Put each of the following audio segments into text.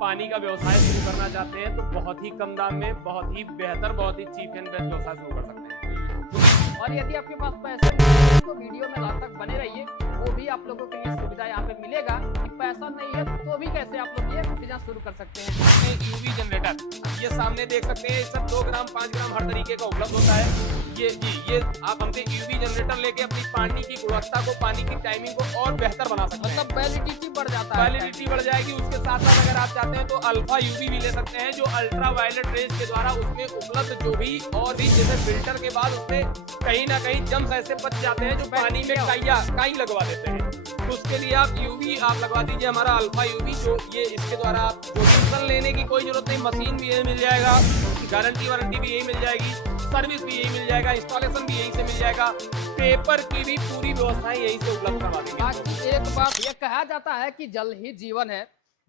पानी का व्यवसाय शुरू करना चाहते हैं तो बहुत ही कम दाम में, बहुत ही बेहतर, बहुत ही चीप एंड बेस्ट व्यवसाय शुरू कर सकते हैं। और यदि आपके पास पैसा नहीं है तो वीडियो में लास्ट तक बने रहिए, वो भी आप लोगों के लिए सुविधा यहाँ पे मिलेगा कि पैसा नहीं है तो भी कैसे आप लोग ये बिजनेस शुरू कर सकते हैं। यूवी जनरेटर ये सामने देख सकते हैं, सब 2 ग्राम 5 ग्राम हर तरीके का उपलब्ध होता है। ये आप हमसे यूवी जनरेटर लेके अपनी पानी की गुणवत्ता को, पानी की टाइमिंग को और बेहतर बना सकते हैं। मतलब वैलिडिटी बढ़ जाता है, वैलिडिटी बढ़ जाएगी। उसके साथ साथ अगर आप चाहते हैं तो अल्फा यूवी भी ले सकते हैं, जो अल्ट्रा वायलेट रेज के द्वारा उसमें उपलब्ध जो भी और भी जैसे फिल्टर के बाद उसमें कहीं ना कहीं जम्स ऐसे बच जाते हैं जो पानी में काई लगवा देते हैं। तो उसके लिए आप यूवी आप लगवा दीजिए हमारा अल्फा यूवी, जो ये इसके द्वारा आप जो लेने की कोई जरूरत नहीं, मशीन भी यही मिल जाएगा, गारंटी वारंटी भी यही मिल जाएगी, सर्विस भी यही मिल जाएगा, इंस्टॉलेशन भी यहीं से मिल जाएगा, पेपर की भी पूरी व्यवस्था यहीं से उपलब्ध करवा देंगे। एक बात ये कहा जाता है कि जल ही जीवन है,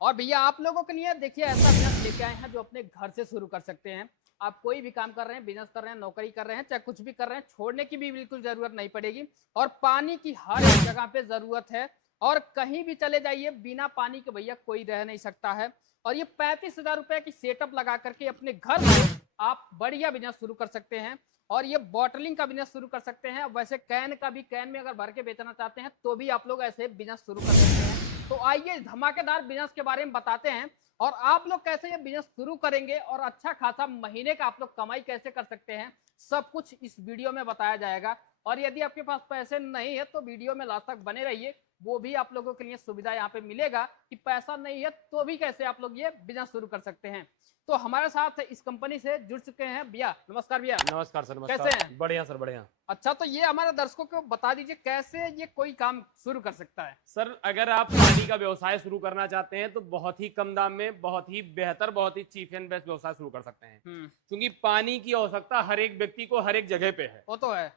और भैया आप लोगों के लिए देखिए ऐसा बिजनेस लेके आए हैं जो अपने घर से शुरू कर सकते हैं। आप कोई भी काम कर रहे हैं, बिजनेस कर रहे हैं, नौकरी कर रहे हैं, चाहे कुछ भी कर रहे हैं, छोड़ने की भी बिल्कुल जरूरत नहीं पड़ेगी। और पानी की हर एक जगह पे जरूरत है, और कहीं भी चले जाइए बिना पानी के भैया कोई रह नहीं सकता है। और ये 35,000 रुपए की सेटअप लगा करके अपने घर से आप बढ़िया बिजनेस शुरू कर सकते हैं। और ये बॉटलिंग का बिजनेस शुरू कर सकते हैं। वैसे कैन का भी, कैन में अगर भर के बेचना चाहते हैं तो भी आप लोग ऐसे बिजनेस शुरू कर सकते हैं। तो आइए धमाकेदार बिजनेस के बारे में बताते हैं, और आप लोग कैसे ये बिजनेस शुरू करेंगे और अच्छा खासा महीने का आप लोग कमाई कैसे कर सकते हैं, सब कुछ इस वीडियो में बताया जाएगा। और यदि आपके पास पैसे नहीं है तो वीडियो में लास्ट तक बने रहिए, वो भी आप लोगों के लिए सुविधा यहाँ पे मिलेगा कि पैसा नहीं है तो भी कैसे आप लोग ये बिजनेस शुरू कर सकते हैं। तो हमारे साथ इस कंपनी से जुड़ चुके हैं भैया। नमस्कार भैया। नमस्कार सर, नमस्कार। कैसे हैं? बढ़िया सर, बढ़िया। अच्छा, तो ये हमारे दर्शकों को बता दीजिए कैसे ये कोई काम शुरू कर सकता है। सर अगर आप पानी का व्यवसाय शुरू करना चाहते हैं तो बहुत ही कम दाम में, बहुत ही बेहतर, बहुत ही चीप एंड बेस्ट व्यवसाय शुरू कर सकते हैं। क्योंकि पानी की आवश्यकता हर एक व्यक्ति को हर एक जगह पे है। वो तो है।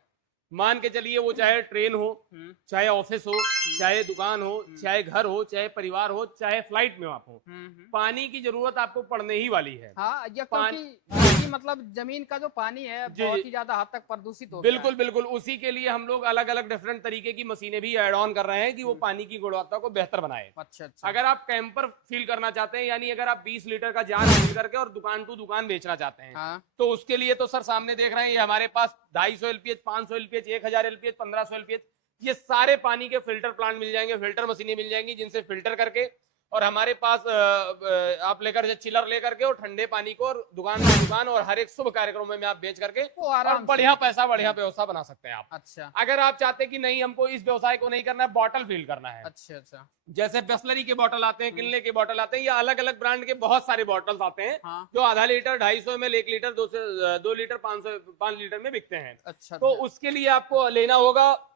मान के चलिए वो चाहे ट्रेन हो, चाहे ऑफिस हो, चाहे दुकान हो, चाहे घर हो, चाहे परिवार हो, चाहे फ्लाइट में आप हो, पानी की जरूरत आपको पड़ने ही वाली है। हाँ, ये क्योंकि मतलब जमीन का जो पानी है बहुत ही ज्यादा हद तक प्रदूषित हो गया है। बिल्कुल बिल्कुल, उसी के लिए हम लोग अलग अलग डिफरेंट तरीके की मशीनें भी ऐड ऑन कर रहे हैं कि वो पानी की गुणवत्ता को बेहतर बनाए। अच्छा अच्छा। अगर आप कैंपर फील करना चाहते हैं, यानी अगर आप 20 लीटर का जार फील करके और दुकान टू दुकान बेचना चाहते हैं, हाँ। तो उसके लिए तो सर सामने देख रहे हैं, ये हमारे पास 250 एलपीएच, 500 एलपीएच, 1000 एलपीएच, 1500 एलपीएच, ये सारे पानी के फिल्टर प्लांट मिल जाएंगे, फिल्टर मशीनें मिल जाएंगी जिनसे फिल्टर करके, और हमारे पास आप लेकर चिलर लेकर के और ठंडे पानी को और दुकान और हर एक शुभ कार्यक्रम में आप बेच करके और बढ़िया पैसा, बढ़िया व्यवस्था बना सकते हैं आप। अच्छा। अगर आप चाहते हैं कि नहीं हमको इस व्यवसाय को नहीं करना है, बॉटल फिल करना है। अच्छा अच्छा। जैसे बिस्लरी के बॉटल आते हैं, किनले के बॉटल आते हैं, या अलग अलग ब्रांड के बहुत सारे बॉटल्स आते हैं। हाँ। जो आधा litre, 250 ml, 1 litre, 2 litre, 5 litre में बिकते हैं। अच्छा। तो उसके लिए आपको लेना होगा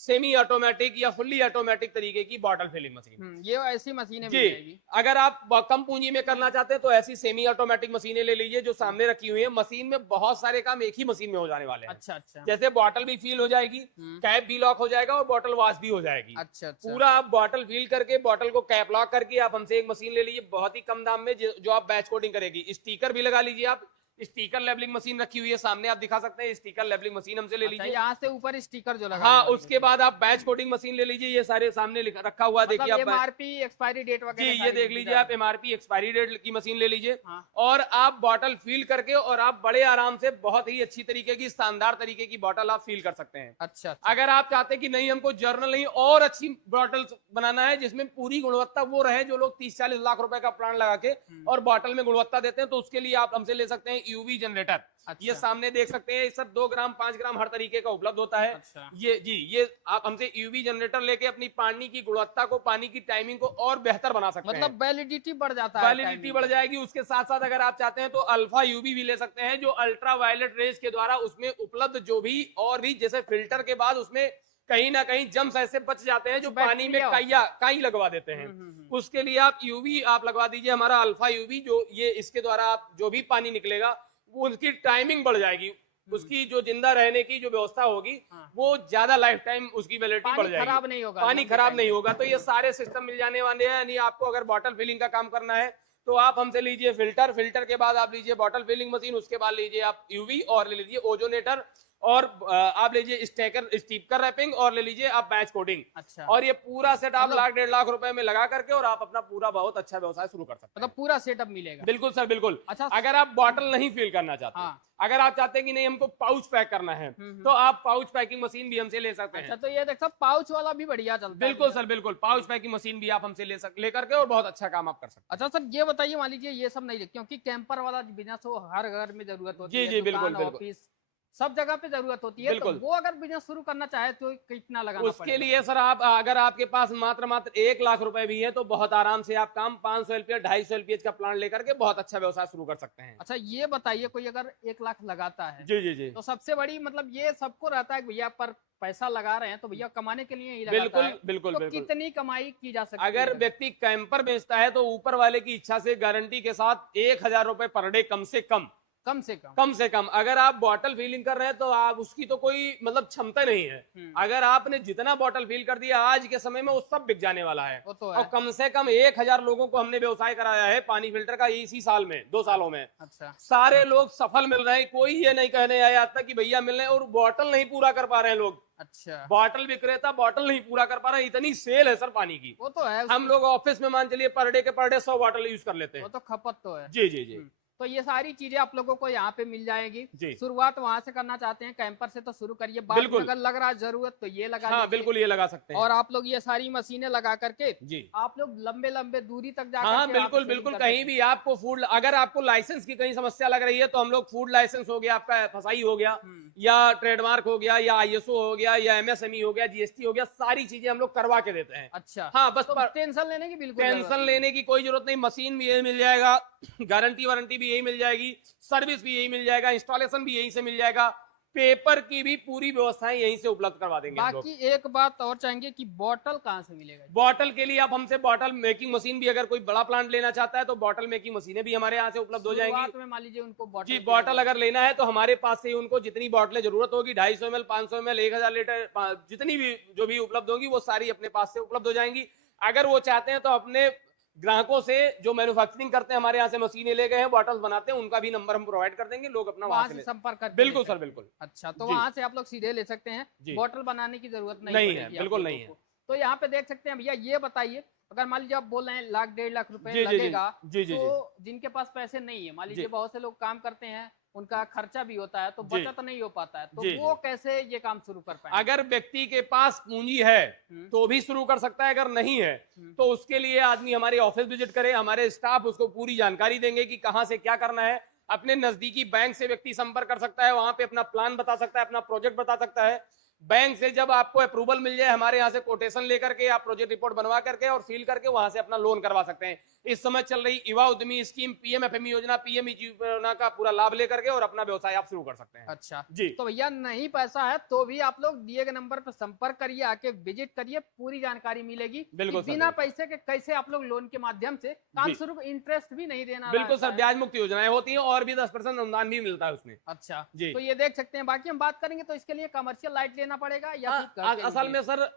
सेमी ऑटोमेटिक या फुल्ली ऑटोमेटिक तरीके की बॉटल फिलिंग मशीन। ये ऐसी मशीनें जी, मिल जाएगी। अगर आप कम पूंजी में करना चाहते हैं तो ऐसी सेमी ऑटोमेटिक मशीनें ले लीजिए जो सामने रखी हुई है। मशीन में बहुत सारे काम एक ही मशीन में हो जाने वाले हैं। अच्छा अच्छा। जैसे बॉटल भी फील हो जाएगी, कैप भी लॉक हो जाएगा और बॉटल वॉश भी हो जाएगी। अच्छा अच्छा। पूरा आप बॉटल फील करके बॉटल को कैप लॉक करके आप हमसे एक मशीन ले लीजिए बहुत ही कम दाम में, जो आप बैच कोडिंग करेगी। स्टिकर भी लगा लीजिए आप, स्टिकर लेबलिंग मशीन रखी हुई है सामने, आप दिखा सकते हैं। स्टिकर लेबलिंग मशीन हमसे ले लीजिए। यहाँ से ऊपर स्टिकर जो लगा। हाँ, उसके बाद आप बैच कोडिंग मशीन ले लीजिए। ये सारे सामने रखा हुआ देखिए आप, एमआरपी, एक्सपायरी डेट वगैरह। जी, ये देख लीजिए आप, एमआरपी, एक्सपायरी डेट की मशीन ले लीजिए। हाँ। और आप बॉटल फील करके और आप बड़े आराम से बहुत ही अच्छी तरीके की, शानदार तरीके की बॉटल आप फील कर सकते हैं। अच्छा। अगर आप चाहते हैं कि नहीं हमको जर्नल नहीं और अच्छी बॉटल बनाना है जिसमें पूरी गुणवत्ता वो रहे, जो लोग 30-40 लाख रुपए का प्लान लगा के और बॉटल में गुणवत्ता देते हैं, तो उसके लिए आप हमसे ले सकते हैं यूवी जनरेटर। अच्छा। ये सामने देख सकते हैं, सब 2 ग्राम 5 ग्राम हर तरीके का उपलब्ध होता है। अच्छा। ये आप हमसे यूवी जनरेटर लेके अपनी पानी की गुणवत्ता को, पानी की टाइमिंग को और बेहतर बना सकते हैं। मतलब वैलिडिटी बढ़ जाता है। वैलिडिटी बढ़ जाएगी। उसके साथ साथ अगर आप चाहते हैं तो अल्फा यूवी भी ले सकते हैं, जो अल्ट्रा वायलेट रेज के द्वारा उसमें उपलब्ध जो भी और भी जैसे फिल्टर के बाद उसमें कहीं ना कहीं जम्स ऐसे बच जाते हैं जो पानी में काई लगवा देते हैं। उसके लिए आप यूवी आप लगवा दीजिए हमारा अल्फा यूवी, जो ये इसके द्वारा आप जो भी पानी निकलेगा वो उसकी टाइमिंग बढ़ जाएगी, उसकी जो जिंदा रहने की जो व्यवस्था होगी वो ज्यादा लाइफ टाइम उसकी वैलिडिटी बढ़ जाएगी, खराब नहीं होगा, पानी खराब नहीं होगा। तो ये सारे सिस्टम मिल जाने वाले हैं। यानी आपको अगर बॉटल फिलिंग का काम करना है तो आप हमसे लीजिए फिल्टर के बाद आप लीजिए बॉटल फिलिंग मशीन, उसके बाद लीजिए आप यूवी और ले लीजिए ओजोनेटर। और आप लीजिए स्टिकर रैपिंग और ले लीजिए आप बैच कोडिंग। अच्छा, और ये पूरा सेट आप मतलब- 1,00,000 1,50,000 रुपए में लगा करके और आप अपना पूरा बहुत अच्छा व्यवसाय शुरू कर सकते हैं। मतलब पूरा सेटअप मिलेगा। बिल्कुल सर, बिल्कुल। अच्छा, अगर आप बॉटल नहीं फिल करना चाहते, हाँ। अगर आप चाहते हैं कि नहीं हमको पाउच पैक करना है, तो आप पाउच पैकिंग मशीन भी हमसे ले सकते अच्छा, हैं। तो ये देख सब पाउच वाला भी बढ़िया चलता है। बिल्कुल सर, बिल्कुल। पाउच पैकिंग मशीन भी आप हमसे ले करके और बहुत अच्छा काम आप कर सकते हैं। अच्छा सर, ये बताइए, मान लीजिए ये सब नहीं, क्योंकि कैंपर वाला बिजनेस हो हर घर में जरूरत होती जी, है, जी, बिल्कुल, दुकान, बिल्कुल। ऑफिस, सब जगह पे जरूरत होती है। तो बिल्कुल। वो अगर बिजनेस शुरू करना चाहे तो कितना लगाना उसके पड़ेगा? लिए सर आप अगर आपके पास मात्र 1,00,000 रुपए भी है तो बहुत आराम से आप काम 500 एलपीए 250 एलपीएच का प्लान लेकर के बहुत अच्छा व्यवसाय शुरू कर सकते हैं। अच्छा, ये बताइए, कोई अगर 1 लाख लगाता है जी, जी, जी। तो सबसे बड़ी, मतलब ये सबको रहता है कि भैया पर पैसा लगा रहे हैं तो भैया कमाने के लिए ही लगाता बिल्कुल, है। बिल्कुल, तो बिल्कुल। कितनी कमाई की जा सकती है? अगर व्यक्ति कैंपर बेचता है तो ऊपर वाले की इच्छा से गारंटी के साथ 1,000 रुपए पर डे कम से कम। कम से कम। कम से कम अगर आप बॉटल फिलिंग कर रहे हैं तो आप उसकी तो कोई मतलब क्षमता नहीं है। अगर आपने जितना बॉटल फिल कर दिया आज के समय में वो सब बिक जाने वाला है। वो तो है। और कम से कम 1,000 लोगों को हमने व्यवसाय कराया है पानी फिल्टर का इसी साल में, 2 सालों में। अच्छा, सारे लोग सफल मिल रहे हैं, कोई ये नहीं कहने आया आज तक कि भैया मिल रहे हैं और बॉटल नहीं पूरा कर पा रहे हैं लोग। अच्छा, बॉटल विक्रेता बॉटल नहीं पूरा कर पा रहे हैं, इतनी सेल है सर पानी की। वो तो है। हम लोग ऑफिस में मान चलिए पर डे 100 बॉटल यूज कर लेते वो हैं। तो खपत तो है। जी, जी, जी। तो ये सारी चीजें आप लोगों को यहाँ पे मिल जाएगी। जी। शुरुआत वहां से करना चाहते हैं कैंपर से तो शुरू करिए, बाद में बिल्कुल। अगर लग रहा है जरूरत तो ये लगा हाँ, लीजिए। बिल्कुल ये लगा सकते हैं। और आप लोग ये सारी मशीनें लगा करके जी। आप लोग लंबे लंबे दूरी तक जाकर हाँ, के बिल्कुल, आप बिल्कुल। सेलिंग कर कहीं सकते भी आपको फूड, अगर आपको लाइसेंस की कहीं समस्या लग रही है तो हम लोग फूड लाइसेंस हो गया, आपका एफएसआई हो गया या ट्रेडमार्क हो गया या आईएसओ हो गया या एमएसएमई हो गया, जीएसटी हो गया, सारी चीजें हम लोग करवा के देते हैं। हैं। अच्छा, हाँ, बस तो टेंशन लेने की बिल्कुल जरूरत टेंशन नहीं। लेने की कोई जरूरत नहीं। मशीन भी यही मिल जाएगा, गारंटी वारंटी भी यही मिल जाएगी, सर्विस भी यही मिल जाएगा, इंस्टॉलेशन भी यहीं से मिल जाएगा, पेपर की भी पूरी व्यवस्थाएं यहीं से उपलब्ध करवा देंगे हम लोग। बाकी एक बात और चाहेंगे कि बॉटल कहाँ से मिलेगा? बॉटल के लिए आप हमसे बॉटल मेकिंग मशीन भी, अगर कोई बड़ा प्लांट लेना चाहता है तो बॉटल मेकिंग मशीनें भी हमारे यहाँ से उपलब्ध हो जाएंगी। शुरुआत में मान लीजिए उनको बॉटल जी, बॉटल अगर लेना है तो हमारे पास से ही उनको जितनी बॉटलें जरूरत होगी 250 ml 500 ml 1,000 लीटर जितनी भी जो भी उपलब्ध होगी वो सारी अपने पास से उपलब्ध हो जाएंगी। अगर वो चाहते हैं तो अपने ग्राहकों से जो मैन्युफैक्चरिंग करते हैं हमारे यहाँ से मशीनें ले गए हैं, बॉटल्स बनाते हैं, उनका भी नंबर हम प्रोवाइड कर देंगे, लोग अपना वहां वहां से से संपर्क करके बिल्कुल ले सर, सकते हैं। बिल्कुल। अच्छा, तो जी। वहां से आप लोग सीधे ले सकते हैं, जी। बॉटल बनाने की जरूरत नहीं नहीं पड़ेगी है, आप बिल्कुल लोगों नहीं को। तो यहाँ पे देख सकते हैं भैया, ये बताइए, अगर मान लीजिए आप बोल रहे हैं 1,00,000 1,50,000 रुपए जी, जी, जी। लगेगा, जी, जी, तो जिनके पास पैसे नहीं है, मान लीजिए जी। बहुत से लोग काम करते हैं, उनका खर्चा भी होता है, तो जी। बचत नहीं हो पाता है, तो जी, वो जी। कैसे ये काम शुरू कर पाएंगे? अगर व्यक्ति के पास पूंजी है तो भी शुरू कर सकता है, अगर नहीं है तो उसके लिए आदमी हमारे ऑफिस विजिट करे, हमारे स्टाफ उसको पूरी जानकारी देंगे कि कहां से क्या करना है। अपने नजदीकी बैंक से व्यक्ति संपर्क कर सकता है, वहां पे अपना प्लान बता सकता है, अपना प्रोजेक्ट बता सकता है। बैंक से जब आपको अप्रूवल मिल जाए, हमारे यहाँ से कोटेशन लेकर के आप प्रोजेक्ट रिपोर्ट बनवा करके और फिल करके वहां से अपना लोन करवा सकते हैं। इस समय चल रही युवा उद्यमी स्कीम, पीएमएफएमई योजना, पीएमईजी योजना का पूरा लाभ लेकर के और अपना व्यवसाय आप शुरू कर सकते हैं। अच्छा जी। तो भैया, नहीं पैसा है तो भी आप लोग दिए गए नंबर पर संपर्क करिए, आके विजिट करिए, पूरी जानकारी मिलेगी। बिल्कुल कि सर, बिना बिल्कुल। पैसे के कैसे आप लोग लोन के माध्यम से काम जी। शुरू, इंटरेस्ट भी नहीं देना बिल्कुल रहता सर, है। ब्याज मुक्त योजनाएं होती हैं और भी 10% अनुदान भी मिलता है उसमें। अच्छा जी। तो ये देख सकते हैं। बाकी हम बात करेंगे तो इसके लिए कमर्शियल लाइट लेना पड़ेगा या फिर घर के असल लिए? में सर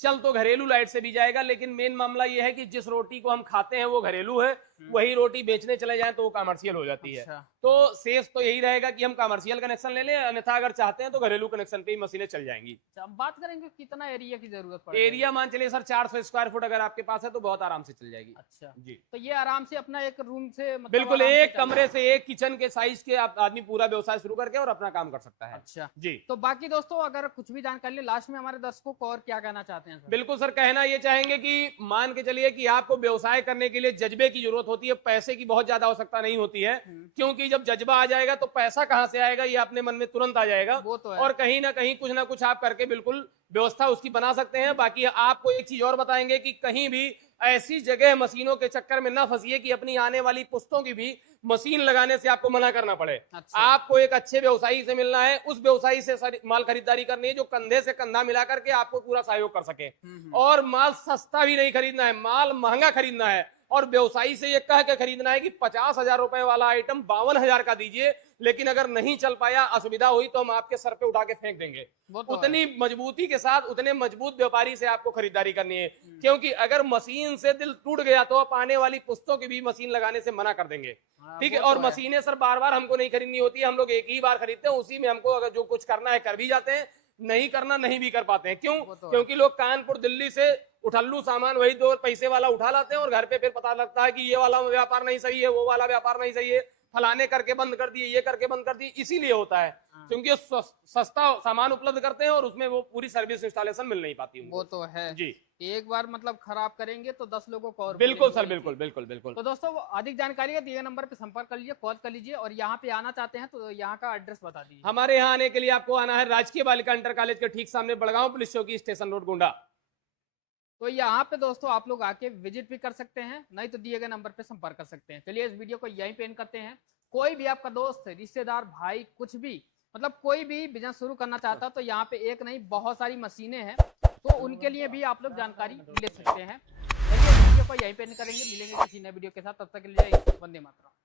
चल तो घरेलू लाइट से भी जाएगा, लेकिन मेन मामला ये है कि जिस रोटी को हम खाते हैं वो घरेलू है, वही रोटी बेचने चले जाएं तो वो कमर्शियल हो जाती है। अच्छा। तो सेफ तो यही रहेगा कि हम कमर्शियल कनेक्शन ले लें, अन्यथा अगर चाहते हैं तो घरेलू कनेक्शन पे ही मशीनें चल जाएंगी। अच्छा, हम बात करेंगे कितना एरिया की जरूरत पड़ेगी? एरिया मान चलिए सर 400 स्क्वायर फुट अगर आपके पास है तो बहुत आराम से चल जाएगी। अच्छा, जी, तो ये आराम से अपना एक रूम से, मतलब बिल्कुल आराम से एक चल कमरे जाएगा। से एक किचन के साइज के आदमी पूरा व्यवसाय शुरू करके और अपना काम कर सकता है। अच्छा, जी, तो बाकी दोस्तों अगर कुछ भी जानकारी ले, लास्ट में हमारे दर्शकों को और क्या कहना चाहते हैं सर? बिल्कुल सर, कहना ये चाहेंगे कि मान के चलिए कि आपको व्यवसाय करने के लिए जज्बे की जरूरत होती है, पैसे की बहुत ज्यादा आवश्यकता नहीं होती है। क्योंकि जब जज्बा आ जाएगा तो पैसा कहां से आएगा ये अपने मन में तुरंत आ जाएगा। वो तो है। और कहीं ना कहीं कुछ ना कुछ आप करके बिल्कुल व्यवस्था उसकी बना सकते हैं। बाकी आपको एक चीज और बताएंगे कि कहीं भी ऐसी जगह मशीनों के चक्कर में ना फंसिए कि अपनी आने वाली पुश्तों की भी मशीन लगाने से आपको मना करना पड़े। अच्छा। आपको एक अच्छे व्यवसायी से मिलना है, उस व्यवसायी से माल खरीदारी करनी है जो कंधे से कंधा मिला करके आपको पूरा सहयोग कर सके। और माल सस्ता भी नहीं खरीदना है, माल महंगा खरीदना है। और व्यवसायी से ये कह के खरीदना है कि 50,000 रुपए वाला आइटम 52,000 का दीजिए, लेकिन अगर नहीं चल पाया, असुविधा हुई तो हम आपके सर पे उठा के फेंक देंगे। वो तो उतनी मजबूती के साथ उतने मजबूत व्यापारी से आपको खरीदारी करनी है, क्योंकि अगर मशीन से दिल टूट गया तो आप आने वाली पुस्तों की भी मशीन लगाने से मना कर देंगे। हाँ, ठीक है। वो और तो है। मशीनें सर बार बार हमको नहीं खरीदनी होती है, हम लोग एक ही बार खरीदते हैं, उसी में हमको अगर जो कुछ करना है कर भी जाते हैं, नहीं करना नहीं भी कर पाते हैं। क्यों? वो तो है। क्योंकि लोग कानपुर दिल्ली से उठल्लू सामान वही 2 पैसे वाला उठा लाते हैं और घर पे फिर पता लगता है कि ये वाला व्यापार नहीं सही है, वो वाला व्यापार नहीं सही है, फलाने करके बंद कर दिए, ये करके बंद कर दिए। इसीलिए होता है हाँ। क्योंकि वो सस्ता सामान उपलब्ध करते हैं और उसमें वो पूरी सर्विस इंस्टॉलेशन मिल नहीं पाती उनको। वो तो है जी एक बार मतलब खराब करेंगे तो 10 लोगों को और बिल्कुल बोलेंगे सर, वही बिल्कुल चीज। बिल्कुल बिल्कुल। तो दोस्तों अधिक जानकारी है दिए गए नंबर पे संपर्क कर लीजिए, कॉल कर लीजिए, और यहाँ पे आना चाहते हैं तो यहाँ का एड्रेस बता दीजिए। हमारे यहाँ आने के लिए आपको आना है राजकीय बालिका इंटर कॉलेज के ठीक सामने, बड़गांव पुलिस चौकी, स्टेशन रोड, गोंडा। तो यहाँ पे दोस्तों आप लोग आके विजिट भी कर सकते हैं, नहीं तो दिए गए नंबर पे संपर्क कर सकते हैं। चलिए इस वीडियो को यहीं पे एंड करते हैं। कोई भी आपका दोस्त, रिश्तेदार, भाई, कुछ भी मतलब कोई भी बिजनेस शुरू करना चाहता है तो यहाँ पे एक नहीं बहुत सारी मशीनें हैं, तो उनके लिए भी आप लोग जानकारी ले सकते हैं। चलिए इस वीडियो को यहीं पे एंड करेंगे, मिलेंगे किसी नए वीडियो के साथ, तब तक के लिए वंदे मातरम।